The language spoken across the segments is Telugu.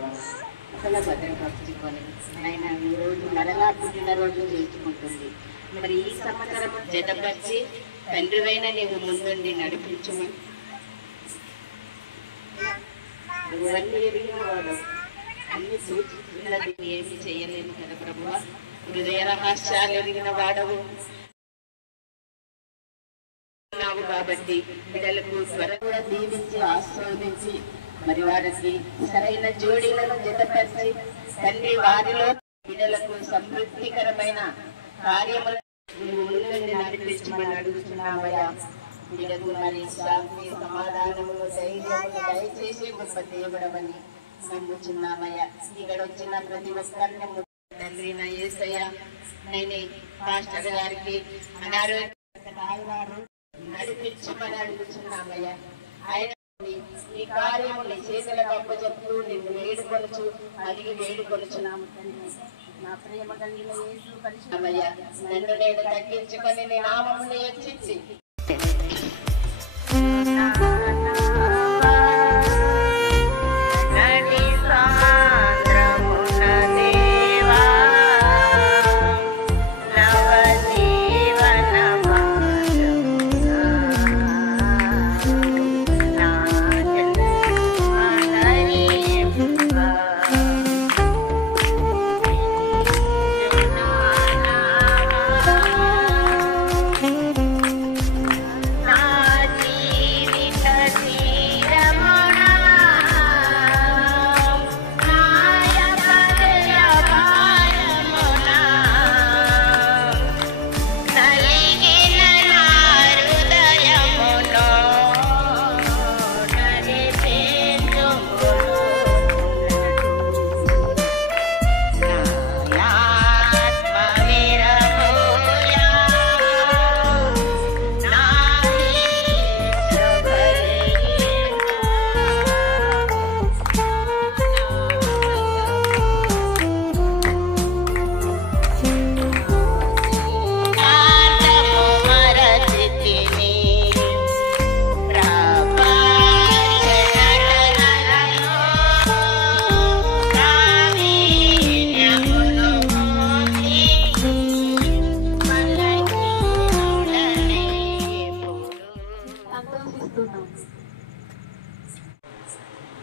దేవా అసలు భద్రపరచుకొని ఆయన ఈ రోజు మరలా పుట్టినరోజు చేసుకుంటుంది. మరి ఈ సంవత్సరం జతపరిచి తండ్రివైన నీవు ముందుండి నడిపించమని ఇవన్నీ ఎరిగిన వాడు అన్ని సూచిస్తున్నది ఏమి చేయలేను కదా ప్రభువా. హృదయ రహస్యాలు ఎరిగిన వాడవు కాబట్టి బిడ్డలకు త్వరగా దీవించి ఆస్వాదించి మరి వారికి సరైన జోడీలను జతపరిచి తండ్రి వారిలో బిడ్డలకు సమృద్ధికరమైన కార్యములు ముందుండి నడిపించమని అడుగుతున్నామయ్యా. బిడ్డకు మరి శాంతి సమాధానము ధైర్యము దయచేసి గొప్ప దేవుడమని నమ్ముచున్నామయ్యా. ఇక్కడ వచ్చిన ప్రతి ఒక్కరిని తండ్రి నా యేసయ్య నేను పాస్టర్ గారికి అనారోగ్యం నడిపించమని అడుగుతున్నామయ్యా. ఆయన ఈ కార్యముని చేతులకు అప్పచెప్తూ నిన్ను వేడుకొనుచు అడిగి వేడుకొనుచున్నాము. నా ప్రేమ కలిగిన యేసు పరిశుద్ధమయ్యా, నన్ను నేను తగ్గించుకొని నీ నామమును హెచ్చించి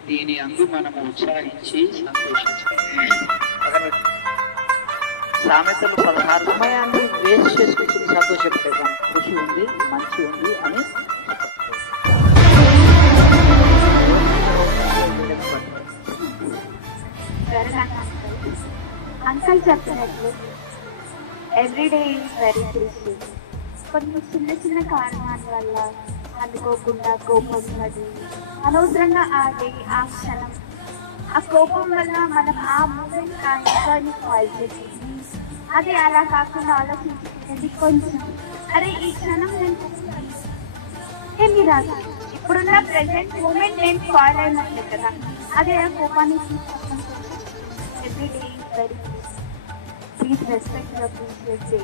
దీని అందు మనము ఉత్సాహించి సంతోషించాలి. సామెతలు 16 సమయాన్ని వేస్ట్ చేసుకుంటూ సంతోషపడేది కృషి ఉంది, మంచి ఉంది అని అంకల్ చెప్పినట్లు ఎవ్రీడే ఈజ్ వెరీ క్రిస్పీ. కొన్ని చిన్న చిన్న కారణాల వల్ల అందుకోకుండా కోపం పడి అనవసరంగా ఆడి ఆ క్షణం ఆ కోపం వల్ల మనం ఆ మూమెంట్ ఆ ఎంజాయ్ని స్పాయిల్ చేసింది. అది అలా కాకుండా ఆలోచించుకునేది కొంచెం అరే ఈ క్షణం నేను ఏమి రాదు, ఇప్పుడున్న ప్రెసెంట్ మూమెంట్ నేను స్పాయిల్ అయినట్లే కదా, అదే ఆ కోపాన్ని తీసుకొస్తాను. Every day is very please respect your precious day.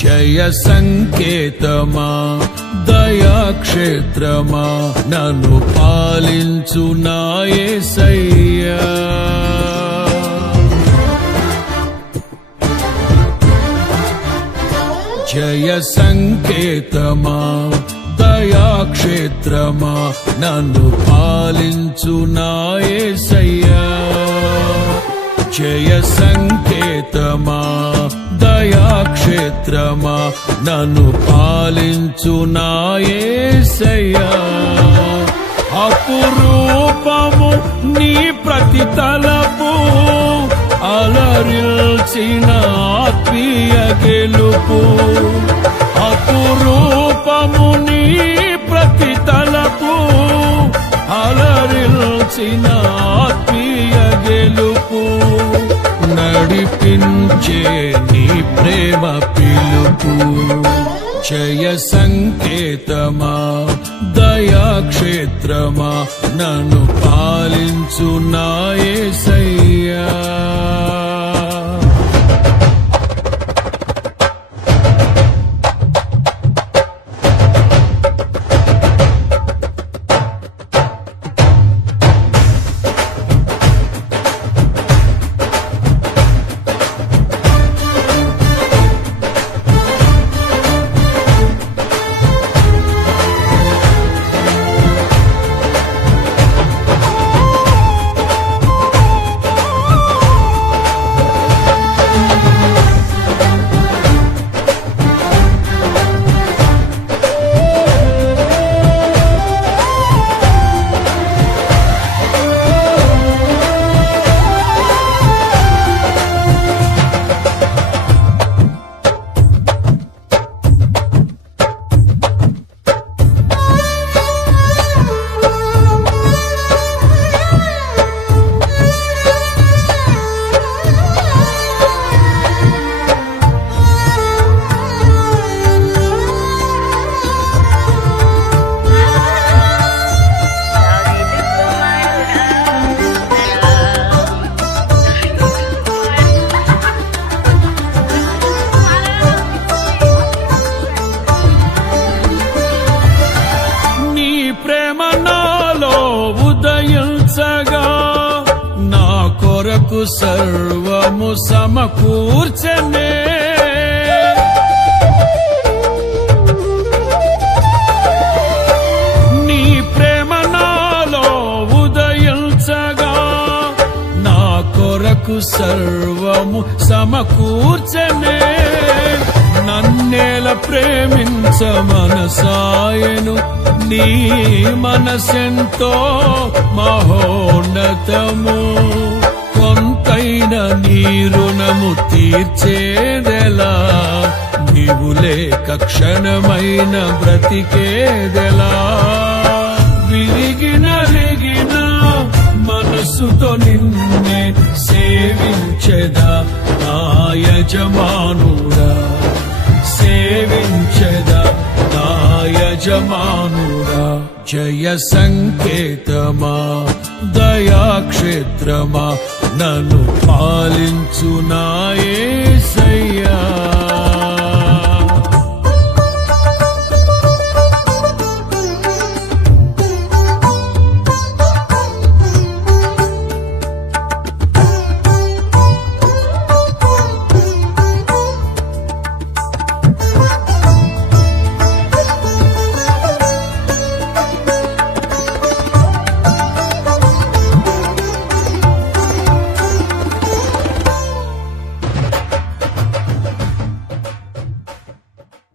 జయ సంకేతమా దయాక్షేత్రమా నన్ను పాలించు నా యేసయ్యా. జయ సంకేతమా దయాక్షేత్రమా నన్ను పాలించు నా యేసయ్యా. జయ సంకేతమా దయాక్షేత్రమా నన్ను పాలించు నా యేసయ్యా. అపురూపము నీ ప్రతి తలపు అలరిల్చిన ఆత్మీయ గెలుపు. అపురూపము నీ ప్రతి తలపు అలరిల్చిన ఆత్మీయ గెలుపు. నడిపించే నీ ప్రేమ పిలుపు. జయ సంకేతమా దయాక్షేత్రమా నన్ను పాలించు నా యేసయ్యా. సర్వము సమకూర్చనే నీ ప్రేమ నాలో ఉదయించగా నా కొరకు సర్వము సమకూర్చనే. నన్నేల ప్రేమించ మనసాయను నీ మనసెంతో మహోన్నతము. కొంతైన నీ రుణము తీర్చేదెలా నీవు లేక క్షణమైన బ్రతికేదెలా. విరిగిన రిగిన మనసుతో నిన్నే సేవించెదా నా యజమానుడా, సేవించెదా నా యజమానుడా. జయ సంకేతమా దయాక్షేత్రమా నన్ను పాలించు నా యేసయ్యా.